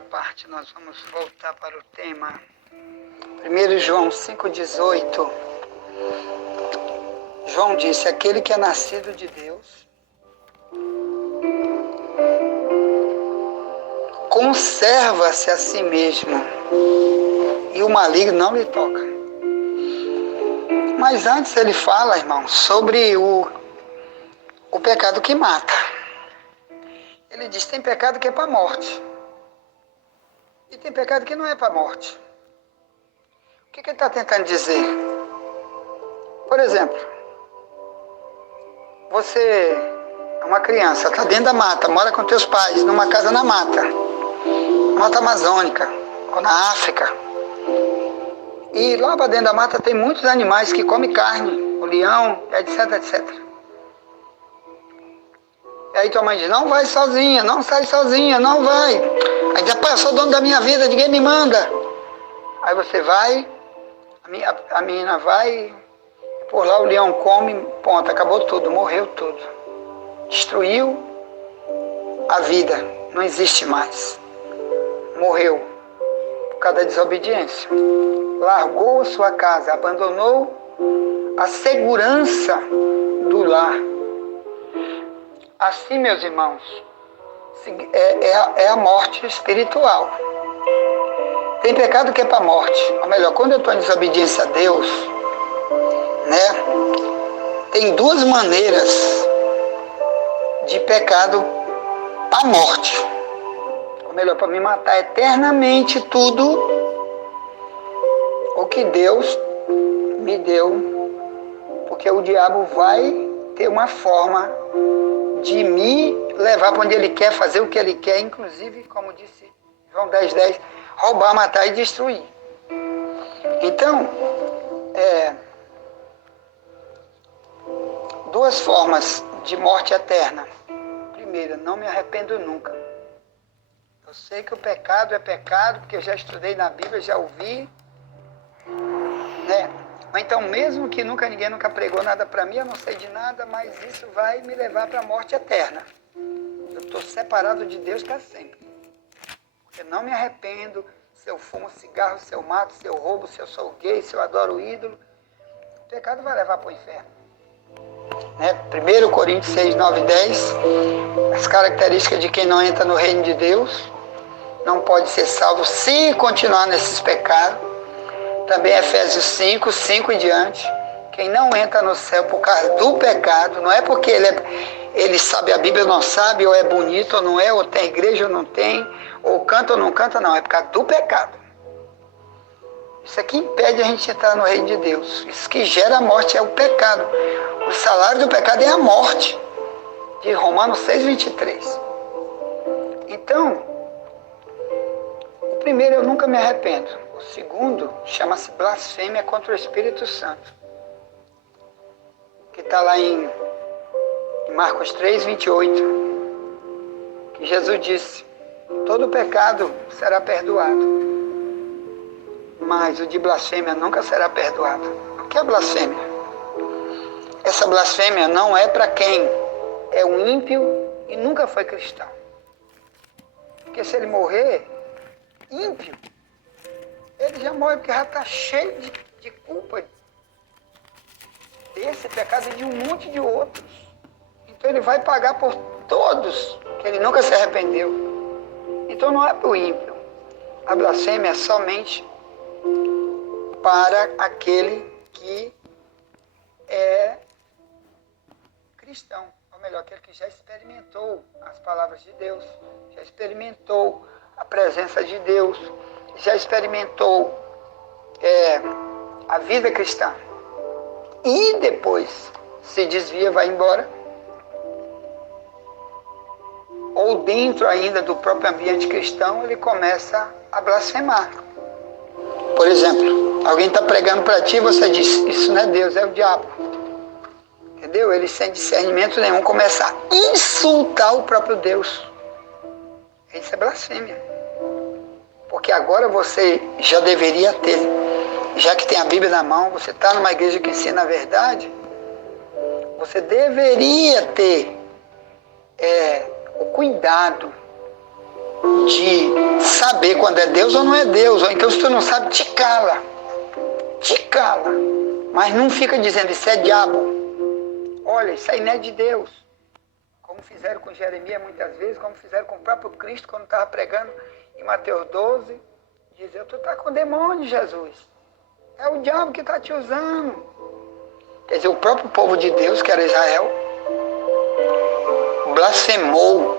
primeira parte, nós vamos voltar para o tema 1 João 5,18. João disse: aquele que é nascido de Deus conserva-se a si mesmo, e o maligno não lhe toca. Mas antes ele fala, irmão, sobre o pecado que mata. Ele diz: tem pecado que é para a morte, e tem pecado que não é para a morte. O que ele está tentando dizer? Por exemplo, você é uma criança, está dentro da mata, mora com teus pais, numa casa na mata amazônica, ou na África. E lá para dentro da mata tem muitos animais que comem carne, o leão, etc, etc. E aí tua mãe diz: não vai sozinha, não sai sozinha, não vai. Aí diz: pá, eu sou dono da minha vida, ninguém me manda. Aí você vai, a menina vai, por lá o leão come, ponto, acabou tudo, morreu tudo. Destruiu a vida, não existe mais. Morreu por causa da desobediência. Largou a sua casa, abandonou a segurança do lar. Assim, meus irmãos, é a morte espiritual. Tem pecado que é para a morte. Ou melhor, quando eu estou em desobediência a Deus, tem duas maneiras de pecado para a morte. Ou melhor, para me matar eternamente tudo o que Deus me deu. Porque o diabo vai ter uma forma de me levar para onde ele quer, fazer o que ele quer, inclusive, como disse João 10:10, roubar, matar e destruir. Então, duas formas de morte eterna. Primeira, não me arrependo nunca. Eu sei que o pecado é pecado, porque eu já estudei na Bíblia, já ouvi, Mas então, mesmo que ninguém nunca pregou nada para mim, eu não sei de nada, mas isso vai me levar para a morte eterna. Eu estou separado de Deus para sempre. Porque não me arrependo se eu fumo cigarro, se eu mato, se eu roubo, se eu sou gay, se eu adoro o ídolo. O pecado vai levar para o inferno. 1 Coríntios 6, 9 e 10. As características de quem não entra no reino de Deus. Não pode ser salvo se continuar nesses pecados. Também Efésios 5, 5 em diante. Quem não entra no céu por causa do pecado, não é porque ele sabe a Bíblia ou não sabe, ou é bonito ou não é, ou tem igreja ou não tem, ou canta ou não canta, não. É por causa do pecado. Isso aqui impede a gente entrar no reino de Deus. Isso que gera a morte é o pecado. O salário do pecado é a morte. De Romanos 6, 23. Então, o primeiro, eu nunca me arrependo. O segundo chama-se blasfêmia contra o Espírito Santo, que está lá em Marcos 3, 28, que Jesus disse: todo pecado será perdoado, mas o de blasfêmia nunca será perdoado. O que é blasfêmia? Essa blasfêmia não é para quem é um ímpio e nunca foi cristão. Porque se ele morrer ímpio, ele já morre porque já está cheio de culpa desse pecado e de um monte de outros. Então ele vai pagar por todos, que ele nunca se arrependeu. Então não é para o ímpio. A blasfêmia é somente para aquele que é cristão. Ou melhor, aquele que já experimentou as palavras de Deus, já experimentou a presença de Deus, já experimentou a vida cristã e depois se desvia, vai embora, ou dentro ainda do próprio ambiente cristão ele começa a blasfemar. Por exemplo, alguém está pregando para ti e você diz: isso não é Deus, é o diabo. Entendeu? Ele sem discernimento nenhum começa a insultar o próprio Deus. Isso é blasfêmia. Porque agora você já deveria ter, já que tem a Bíblia na mão, você está numa igreja que ensina a verdade, você deveria ter o cuidado de saber saber quando é Deus ou não é Deus. Ou então, se tu não sabe, te cala. Te cala. Mas não fica dizendo, isso é diabo. Olha, isso aí não é de Deus. Como fizeram com Jeremias muitas vezes, como fizeram com o próprio Cristo quando estava pregando em Mateus 12. Dizendo, tu está com demônio, Jesus. É o diabo que está te usando. Quer dizer, o próprio povo de Deus, que era Israel, blasfemou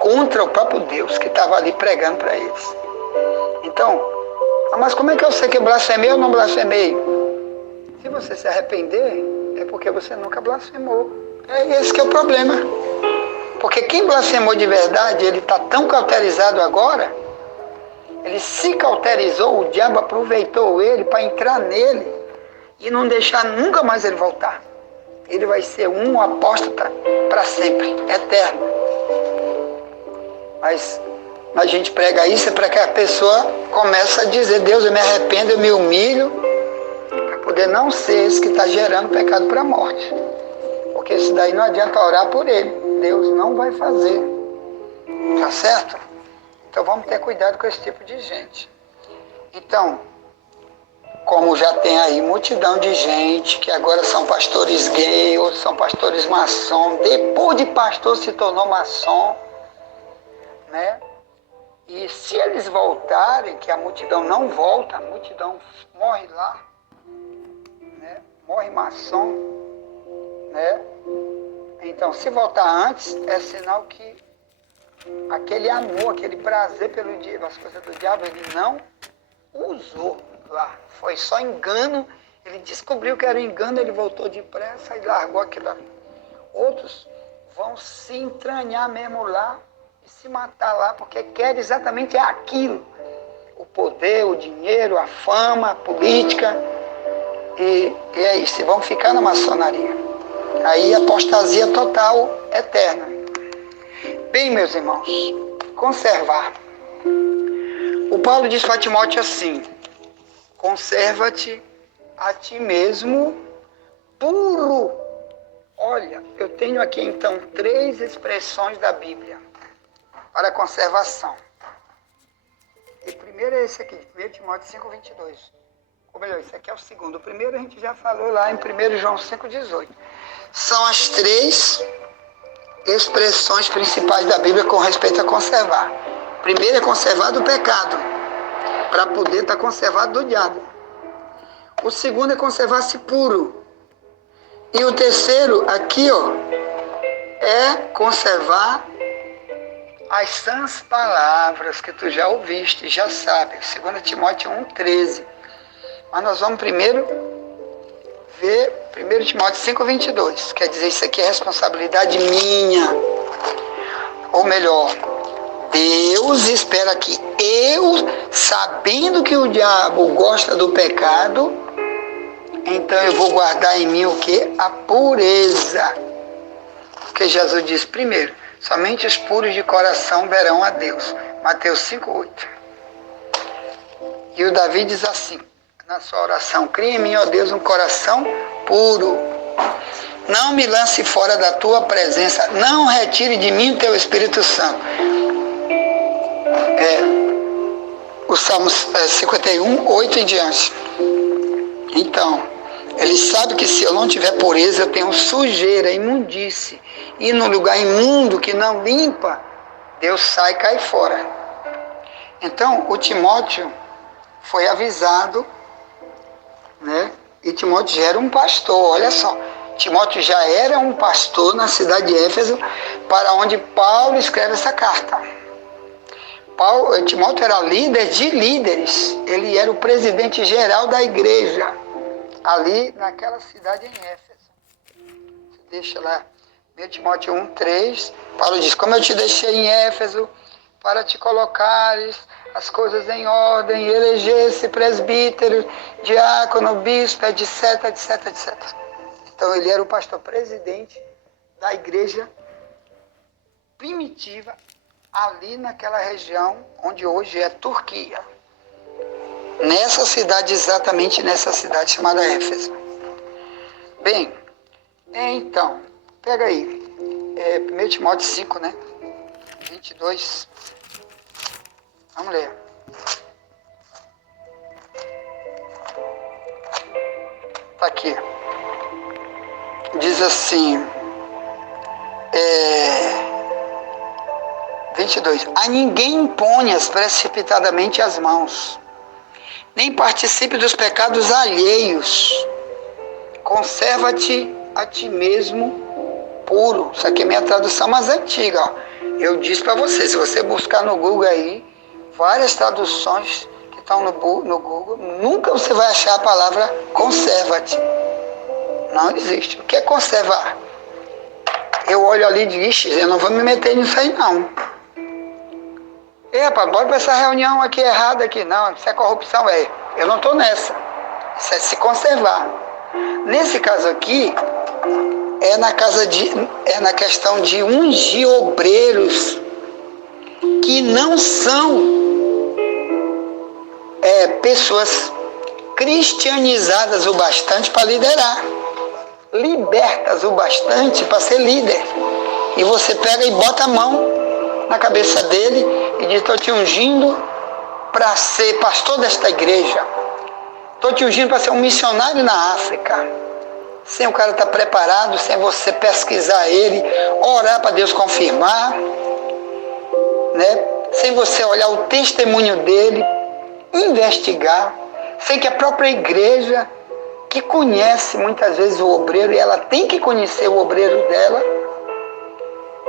contra o próprio Deus que estava ali pregando para eles. Então, mas como é que eu sei que eu blasfemei ou não blasfemei? Se você se arrepender, é porque você nunca blasfemou. É esse que é o problema. Porque quem blasfemou de verdade, ele está tão cauterizado agora, ele se cauterizou, o diabo aproveitou ele para entrar nele e não deixar nunca mais ele voltar. Ele vai ser um apóstata para sempre, eterno. Mas a gente prega isso é para que a pessoa comece a dizer, Deus, eu me arrependo, eu me humilho, para poder não ser esse que está gerando pecado para a morte. Porque isso daí não adianta orar por ele. Deus não vai fazer. Tá certo? Então vamos ter cuidado com esse tipo de gente. Então, como já tem aí multidão de gente que agora são pastores gays, ou são pastores maçom, depois de pastor se tornou maçom, né? E se eles voltarem, que a multidão não volta, a multidão morre lá, né? Morre maçom, né? Então, se voltar antes, é sinal que aquele amor, aquele prazer pelas coisas do diabo, ele não usou lá. Foi só engano, ele descobriu que era engano, ele voltou depressa e largou aquilo ali. Outros vão se entranhar mesmo lá e se matar lá, porque quer exatamente aquilo. O poder, o dinheiro, a fama, a política. E é isso, e vão ficar na maçonaria. Aí apostasia total, eterna. Bem, meus irmãos, conservar. O Paulo diz para Timóteo assim, conserva-te a ti mesmo puro. Olha, eu tenho aqui então 3 expressões da Bíblia para conservação. E primeiro é esse aqui, 1 Timóteo 5:22. Ou melhor, esse aqui é o segundo. O primeiro a gente já falou lá em 1 João 5:18. São as 3 expressões principais da Bíblia com respeito a conservar. Primeiro é conservar do pecado, para poder estar conservado do diabo. O segundo é conservar-se puro. E o terceiro, aqui, ó, é conservar as sãs palavras que tu já ouviste, já sabe. 2 Timóteo 1:13. Mas nós vamos primeiro ver 1 Timóteo 5:22. Quer dizer, isso aqui é responsabilidade minha. Ou melhor, Deus espera que eu, sabendo que o diabo gosta do pecado, então eu vou guardar em mim o quê? A pureza. Porque Jesus diz primeiro, somente os puros de coração verão a Deus. Mateus 5:8. E o Davi diz assim, na sua oração, cria em mim, ó Deus, um coração puro. Não me lance fora da tua presença, não retire de mim o teu Espírito Santo. O Salmos 51:8 em diante. Então, ele sabe que se eu não tiver pureza, eu tenho sujeira, imundície. E no lugar imundo que não limpa, Deus sai e cai fora. Então, o Timóteo foi avisado, né? E Timóteo já era um pastor, olha só. Timóteo já era um pastor na cidade de Éfeso, para onde Paulo escreve essa carta. Timóteo era líder de líderes, ele era o presidente geral da igreja, ali naquela cidade em Éfeso. Deixa lá, 1 Timóteo 1:3, Paulo diz, como eu te deixei em Éfeso, para te colocares as coisas em ordem, eleger-se presbítero, diácono, bispo, etc, etc, etc. Então ele era o pastor presidente da igreja primitiva, ali naquela região onde hoje é Turquia. Nessa cidade, exatamente nessa cidade chamada Éfeso. Bem, então, pega aí, 1 Timóteo 5, né? 22. Vamos ler. Está aqui. Diz assim, 22. A ninguém imponhas precipitadamente as mãos, nem participe dos pecados alheios. Conserva-te a ti mesmo puro. Isso aqui é minha tradução mais antiga. Ó. Eu disse para você, se você buscar no Google aí, várias traduções que estão no Google, nunca você vai achar a palavra conserva-te. Não existe. O que é conservar? Eu olho ali e digo, ixi, eu não vou me meter nisso aí não. Rapaz, bora para essa reunião aqui errada aqui. Não, isso é corrupção, eu não estou nessa. Isso é se conservar. Nesse caso aqui, é na questão de ungir obreiros que não são pessoas cristianizadas o bastante para liderar, libertas o bastante para ser líder. E você pega e bota a mão na cabeça dele e diz, estou te ungindo para ser pastor desta igreja. Estou te ungindo para ser um missionário na África. Sem o cara estar preparado, sem você pesquisar ele, orar para Deus confirmar, né? Sem você olhar o testemunho dele, investigar, sem que a própria igreja, que conhece muitas vezes o obreiro, e ela tem que conhecer o obreiro dela,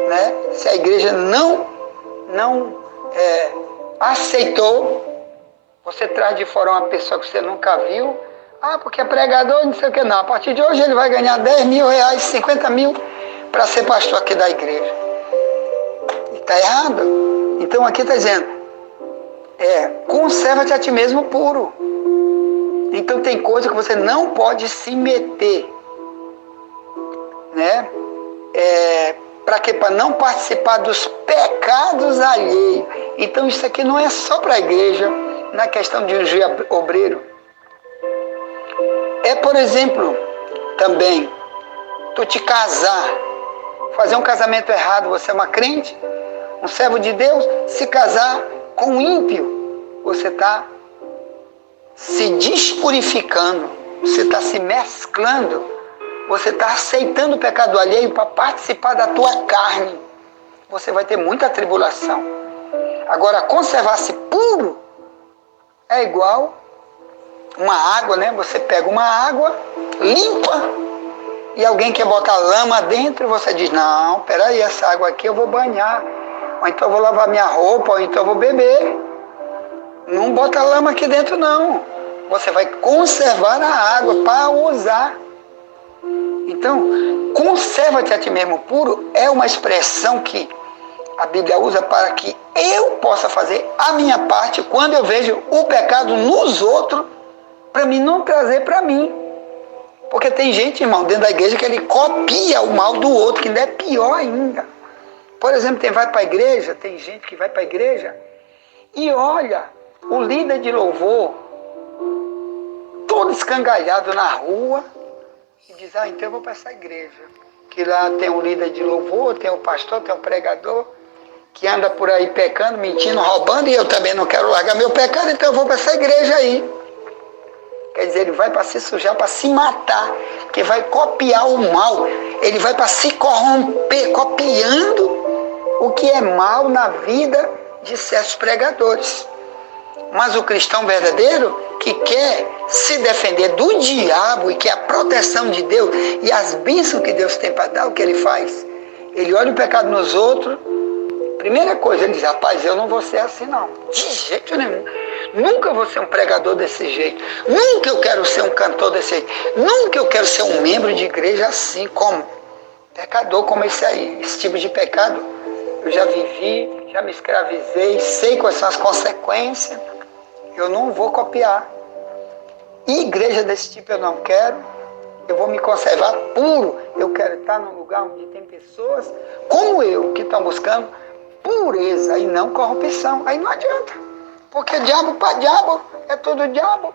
né? Se a igreja não aceitou, você traz de fora uma pessoa que você nunca viu, porque é pregador, não sei o que não. A partir de hoje ele vai ganhar 10 mil reais, 50 mil para ser pastor aqui da igreja. E está errado. Então aqui está dizendo, conserva-te a ti mesmo puro. Então tem coisa que você não pode se meter, né? Para quê? Para não participar dos pecados alheios. Então isso aqui não é só para a igreja, na questão de ungir obreiro. Por exemplo, também, tu te casar, fazer um casamento errado, você é uma crente, um servo de Deus, se casar com um ímpio, você está se despurificando, você está se mesclando, você está aceitando o pecado alheio para participar da tua carne. Você vai ter muita tribulação. Agora, conservar-se puro é igual uma água, né? Você pega uma água limpa e alguém quer botar lama dentro e você diz, não, peraí, essa água aqui eu vou banhar, ou então eu vou lavar minha roupa, ou então eu vou beber. Não bota lama aqui dentro não. Você vai conservar a água para usar. Então, conserva-te a ti mesmo puro é uma expressão que a Bíblia usa para que eu possa fazer a minha parte quando eu vejo o pecado nos outros, para mim não trazer para mim. Porque tem gente, irmão, dentro da igreja que ele copia o mal do outro, que ainda é pior ainda. Por exemplo, tem gente que vai para a igreja e olha o líder de louvor todo escangalhado na rua e diz, então eu vou para essa igreja. Que lá tem um líder de louvor, tem um pastor, tem um pregador que anda por aí pecando, mentindo, roubando, e eu também não quero largar meu pecado, então eu vou para essa igreja aí. Quer dizer, ele vai para se sujar, para se matar, que vai copiar o mal. Ele vai para se corromper, copiando o que é mal na vida de certos pregadores. Mas o cristão verdadeiro, que quer se defender do diabo e que a proteção de Deus e as bênçãos que Deus tem para dar, o que ele faz? Ele olha o pecado nos outros, primeira coisa, ele diz, rapaz, eu não vou ser assim não, de jeito nenhum. Nunca vou ser um pregador desse jeito. Nunca eu quero ser um cantor desse jeito. Nunca eu quero ser um membro de igreja assim, como pecador como esse aí. Esse tipo de pecado eu já vivi, já me escravizei, sei quais são as consequências. Eu não vou copiar. Igreja desse tipo eu não quero. Eu vou me conservar puro. Eu quero estar num lugar onde tem pessoas como eu, que estão buscando pureza e não corrupção. Aí não adianta. Porque diabo para diabo é tudo diabo.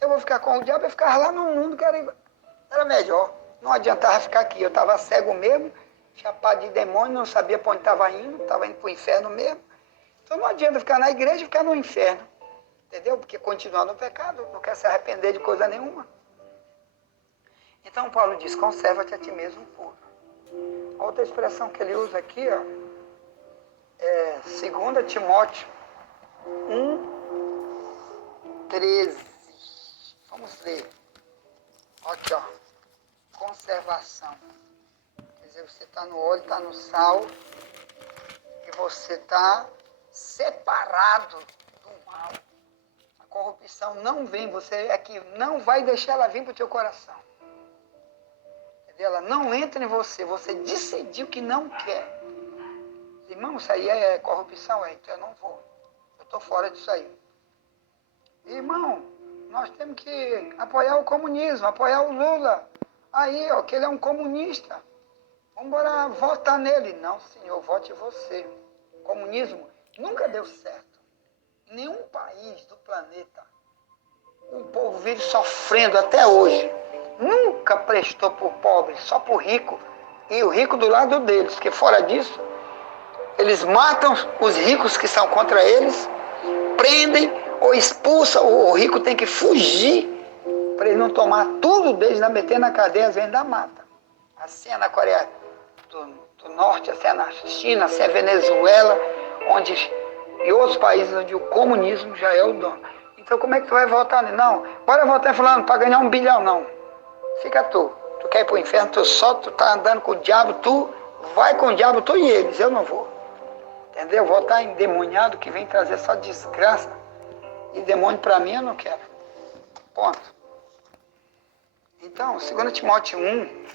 Eu vou ficar com o diabo, eu ficava lá no mundo que era melhor. Não adiantava ficar aqui. Eu estava cego mesmo, chapado de demônio, não sabia para onde estava indo para o inferno mesmo. Então não adianta ficar na igreja e ficar no inferno. Entendeu? Porque continuar no pecado, não quer se arrepender de coisa nenhuma. Então Paulo diz, conserva-te a ti mesmo puro. Outra expressão que ele usa aqui, ó, é 2 Timóteo 1:13. Vamos ler. Aqui, ó. Conservação. Quer dizer, você está no óleo, está no sal, e você está separado do mal. A corrupção não vem, você é que não vai deixar ela vir para o teu coração. Entendeu? Ela não entra em você, você decidiu que não quer. Irmão, isso aí é corrupção, então eu não vou. Eu estou fora disso aí. Irmão, nós temos que apoiar o comunismo, apoiar o Lula. Aí, ó, que ele é um comunista. Vamos embora votar nele. Não, senhor, vote você. O comunismo nunca deu certo. Em nenhum país do planeta. O povo vive sofrendo até hoje. Nunca prestou para o pobre, só para o rico. E o rico do lado deles, porque fora disso, eles matam os ricos que são contra eles, prendem ou expulsam, o rico tem que fugir para ele não tomar tudo deles, não meter na cadeia, às vezes da mata. Assim é na Coreia do Norte, assim é na China, assim é Venezuela, e outros países onde o comunismo já é o dono. Então como é que tu vai votar? Não, bora votar fulano para ganhar 1 bilhão, não. Fica tu. Tu quer ir para o inferno, tu tá andando com o diabo, tu vai com o diabo, tu e eles, eu não vou. Entendeu? Votar endemoniado que vem trazer só desgraça e demônio para mim eu não quero. Ponto. Então, 2 Timóteo 1,